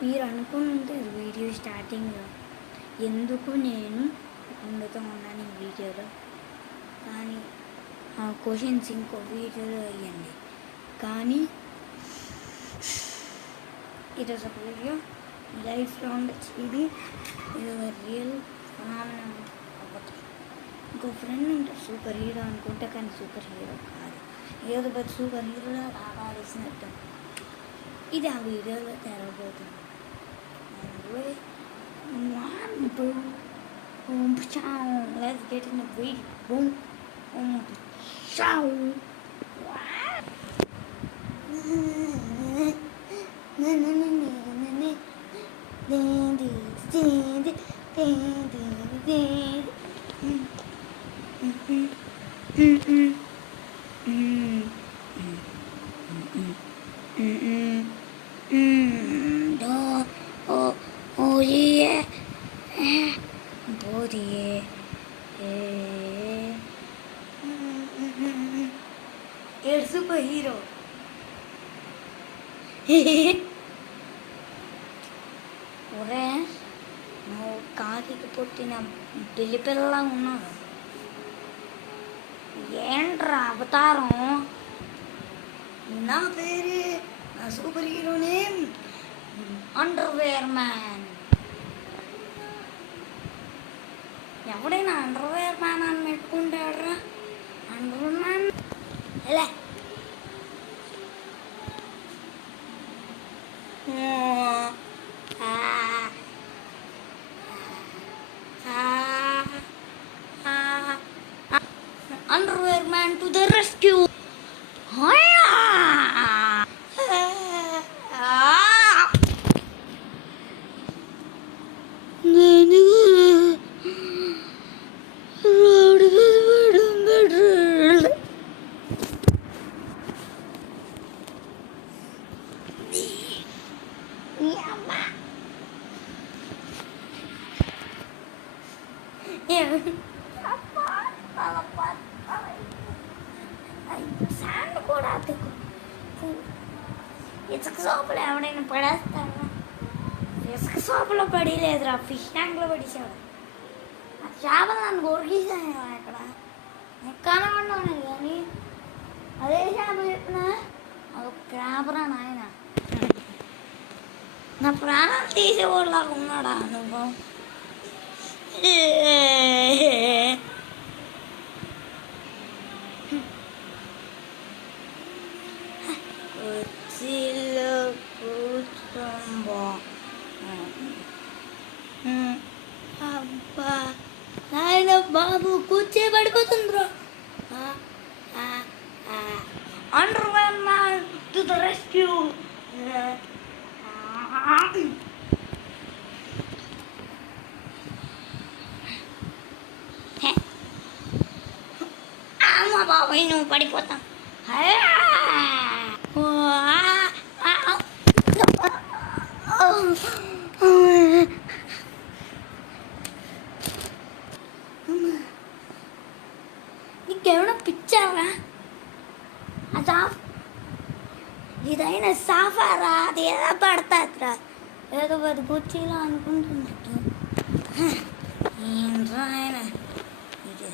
మీరు అనుకుంటారు వీడియో స్టార్టింగ్లో ఎందుకు నేను వండుతూ ఉన్నాను ఈ వీడియోలో, కానీ ఆ క్వశ్చన్స్ ఇంకో వీడియోలో వేయండి. కానీ ఈరోజు ఒక వీడియో లైఫ్లో ఉండొచ్చు. ఇది ఒక రియల్ ఫినామినల్ అవ్వచ్చు. ఇంకో ఫ్రెండ్ ఉంటారు సూపర్ హీరో అనుకుంటే, కానీ సూపర్ హీరో కాదు, ఏదో పెద్ద సూపర్ హీరోలో కాపాడేసినట్టు. ఇది ఆ వీడియోలో తెరవబోతుంది. One, boom, boom, chow. Let's get in the video. Boom, boom, chow. Oh yeah, body. You're superhero. ఒరే నువ్వు కాకి పుట్టిన పిల్లి పిల్లలా ఉన్నావు. ఏంట్రా అవతారం? నా పేరు, నా super hero name underwear man. ఎవడైనా అండర్వేర్ మ్యాన్ అని పెట్టుకుంటాడరా? అండర్ మ్యాన్ ఎలా underwear man to the rescue. Sand కూడా ఇసుక సోపులో ఎవడైనా పడేస్తాడా? ఇసుక సోపులో పడిలేదురా, ఫిష్ ట్యాంక్లో పడేసాడు. ఆ చేపలు నన్ను కొరికేసాను అక్కడ, కనబడ్డాను. కానీ అదే చేప చెప్పిన అదొక క్రాబరా నాయన. నా ప్రాణాలు తీసేవాళ్ళలాగా ఉన్నాడా నువ్వు? కుర్చీలో కూర్చోంబో. అబ్బా నాయన బాబు కూర్చే పడిపోతుంది bro. Underwear man to the rescue. అమ్మ బాబాయ్ నువ్వు పడిపోతా. నీకేమైనా పిచ్చారా? ఇదైనా సాఫారా? అది ఏదో పడతారా? ఏదో పది కుర్చీలో అనుకుంటున్నట్టు ఏంట్రా ఆయన ఇది.